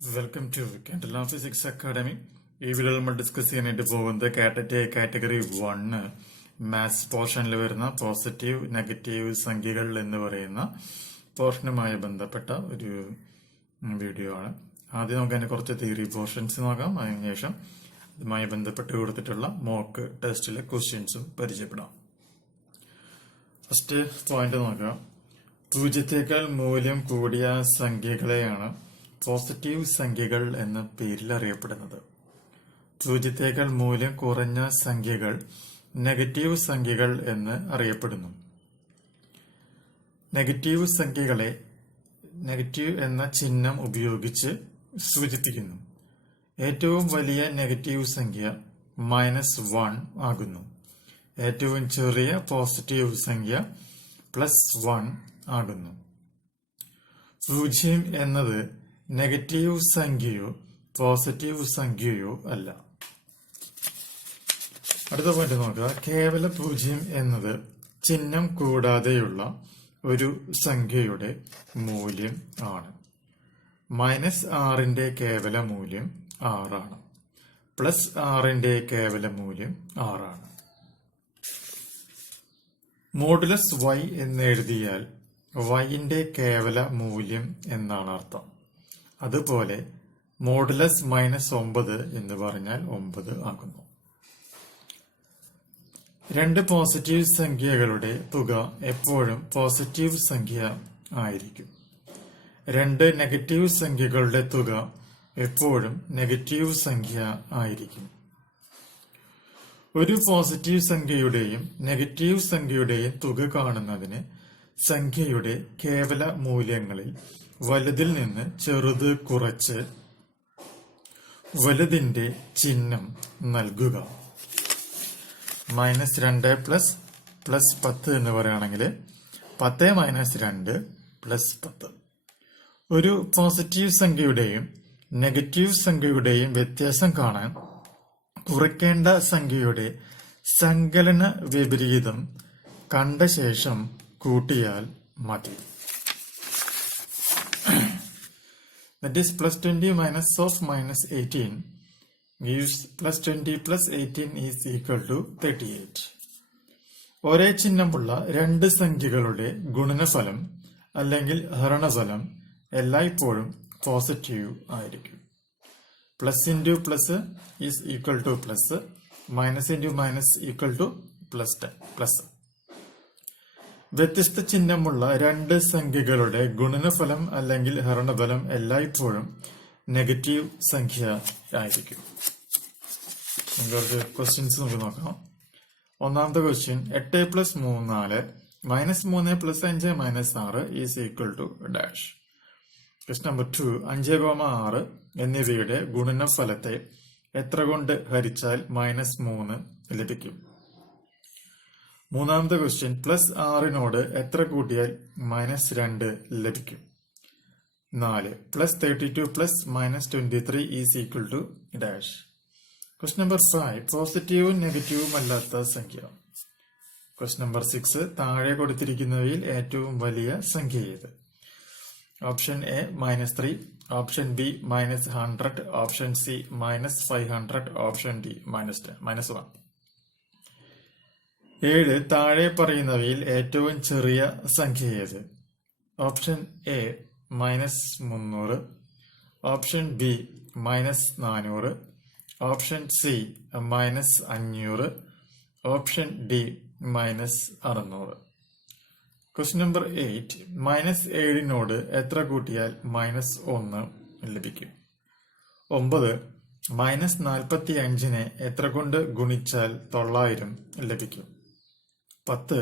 Welcome to Candela physics academy. ഈ വീഡിയോയിൽ നമ്മൾ ഡിസ്കസ് ചെയ്യാനായിട്ട് പോകുന്നത് KTET കാറ്റഗറി 1 മാത്സ് പോർഷനിൽ വരുന്ന പോസിറ്റീവ് നെഗറ്റീവ് സംഖ്യകൾ എന്ന് പറയുന്ന പോർഷനുമായി ബന്ധപ്പെട്ട ഒരു വീഡിയോ ആണ്. ആദ്യം നമുക്ക് അതിന് കുറച്ച് തിയറി പോർഷൻസ് നോക്കാം. അതിനുശേഷം ഇതുമായി ബന്ധപ്പെട്ട് കൊടുത്തിട്ടുള്ള മോക്ക് ടെസ്റ്റിലെ ക്വസ്റ്റ്യൻസും പരിചയപ്പെടാം. ഫസ്റ്റ് പോയിന്റ് നോക്കാം. പൂജ്യത്തേക്കാൾ മൂല്യം കൂടിയ സംഖ്യകളെയാണ് പോസിറ്റീവ് സംഖ്യകൾ എന്ന പേരിൽ അറിയപ്പെടുന്നത്. പൂജ്യത്തേക്കാൾ മൂല്യം കുറഞ്ഞ സംഖ്യകൾ നെഗറ്റീവ് സംഖ്യകൾ എന്ന് അറിയപ്പെടുന്നു. നെഗറ്റീവ് സംഖ്യകളെ നെഗറ്റീവ് എന്ന ചിഹ്നം ഉപയോഗിച്ച് സൂചിപ്പിക്കുന്നു. ഏറ്റവും വലിയ നെഗറ്റീവ് സംഖ്യ -1 ആകുന്നു. ഏറ്റവും ചെറിയ പോസിറ്റീവ് സംഖ്യ +1 ആകുന്നു. 0 എന്നത് നെഗറ്റീവ് സംഖ്യയോ പോസിറ്റീവ് സംഖ്യയോ അല്ല. അടുത്ത പോയിന്റ് നോക്കുക. കേവല 0 എന്നത് ചിഹ്നം കൂടാതെയുള്ള ഒരു സംഖ്യയുടെ മൂല്യം ആണ്. -6ന്റെ കേവല മൂല്യം 6 ആണ്. +6ന്റെ കേവല മൂല്യം 6 ആണ്. മോഡുലസ് y എന്ന് എഴുതിയാൽ yന്റെ കേവല മൂല്യം എന്നാണ് അർത്ഥം. അതുപോലെ മോഡുലസ് -9 എന്ന് പറഞ്ഞാൽ 9 ആകുന്നു. രണ്ട് പോസിറ്റീവ് സംഖ്യകളുടെ തുക എപ്പോഴും പോസിറ്റീവ് സംഖ്യ ആയിരിക്കും. രണ്ട് നെഗറ്റീവ് സംഖ്യകളുടെ തുക എപ്പോഴും നെഗറ്റീവ് സംഖ്യ ആയിരിക്കും. ഒരു പോസിറ്റീവ് സംഖ്യയുടെയും നെഗറ്റീവ് സംഖ്യയുടെയും തുക കാണുന്നതിന് സംഖ്യയുടെ കേവല മൂല്യങ്ങളിൽ വലുതിൽ നിന്ന് ചെറുത് കുറച്ച് വലുതിന്റെ ചിഹ്നം നൽകുക. -2 +10 എന്ന് പറയുകയാണെങ്കിൽ 10 - 2 +10. ഒരു പോസിറ്റീവ് സംഖ്യയുടെയും നെഗറ്റീവ് സംഖ്യയുടെയും വ്യത്യാസം കാണാൻ കുറയ്ക്കേണ്ട സംഖ്യയുടെ സങ്കലന വിപരീതം കണ്ട ശേഷം കൂട്ടിയാൽ മതി. That is +20 -18 gives +20 + 18 is equal to 38. ഒരേ ചിഹ്നമുള്ള രണ്ട് സംഖ്യകളുടെ ഗുണനഫലം അല്ലെങ്കിൽ ഹരണഫലം എല്ലായ്പ്പോഴും പോസിറ്റീവ് ആയിരിക്കും. +++ is equal to +, -*- equal to +10. വ്യത്യസ്ത ചിഹ്നമുള്ള രണ്ട് സംഖ്യകളുടെ ഗുണനഫലം അല്ലെങ്കിൽ ഹരണഫലം എല്ലായ്പ്പോഴും നെഗറ്റീവ് സംഖ്യ ആയിരിക്കും. കുറച്ച് ക്വസ്റ്റ്യൻസ് നമുക്ക് നോക്കാം. ഒന്നാമത്തെ question 8 + 3 4 -3 + 5 - 6 is equal to dash. Question number 2 5, 6 എന്നിവയുടെ ഗുണനഫലത്തെ എത്ര കൊണ്ട് ഹരിച്ചാൽ -3 ലഭിക്കും? മൂന്നാമത്തെ ക്വസ്റ്റ്യൻ +6നോട് എത്ര കൂട്ടിയാൽ -2 ലഭിക്കും? 4 +32 + -23 is equal to dash. Question number 5 പോസിറ്റീവും നെഗറ്റീവും അല്ലാത്ത സംഖ്യ. ക്വസ്റ്റ്യൻ നമ്പർ 6 താഴെ കൊടുത്തിരിക്കുന്നവയിൽ ഏറ്റവും വലിയ സംഖ്യ ഏത്? Option A -3, option B -100, option C -500, option D -1. 7 താഴെ പറയുന്നവയിൽ ഏറ്റവും ചെറിയ സംഖ്യ ഏത്? Option A -300, option B -400, option C -500, option D -600. Question number 8 -7നോട് എത്ര കൂട്ടിയാൽ -1 ലഭിക്കും? 9 -45നെ എത്ര കൊണ്ട് ഗുണിച്ചാൽ 900 ലഭിക്കും? 10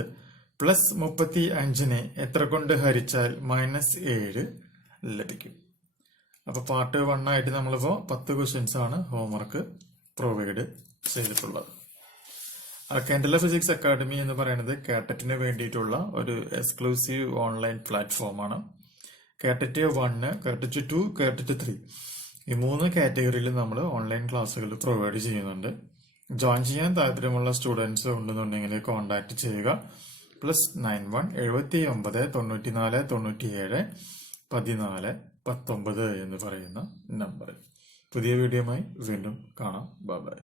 +35നെ എത്ര കൊണ്ട് ഹരിച്ചാൽ -7 ലഭിക്കും? അപ്പൊ പാർട്ട് 1 ആയിട്ട് നമ്മളിപ്പോ 10 ക്വസ്റ്റ്യൻസ് ആണ് ഹോംവർക്ക് പ്രൊവൈഡ് ചെയ്തിട്ടുള്ളത്. Candela ഫിസിക്സ് അക്കാഡമി എന്ന് പറയുന്നത് KTETന് വേണ്ടിയിട്ടുള്ള ഒരു എക്സ്ക്ലൂസീവ് ഓൺലൈൻ പ്ലാറ്റ്ഫോമാണ്. KTET 1, KTET 2, KTET 3 ഈ 3 കാറ്റഗറിയിൽ നമ്മൾ ഓൺലൈൻ ക്ലാസ്സുകൾ പ്രൊവൈഡ് ചെയ്യുന്നുണ്ട്. ജോയിൻ ചെയ്യാൻ താല്പര്യമുള്ള സ്റ്റുഡൻസ് ഉണ്ടെന്നുണ്ടെങ്കിൽ കോൺടാക്ട് ചെയ്യുക. +91 79 94 97 14 19 എന്ന് പറയുന്ന നമ്പറിൽ. പുതിയ വീഡിയോയുമായി വീണ്ടും കാണാം. ബൈ.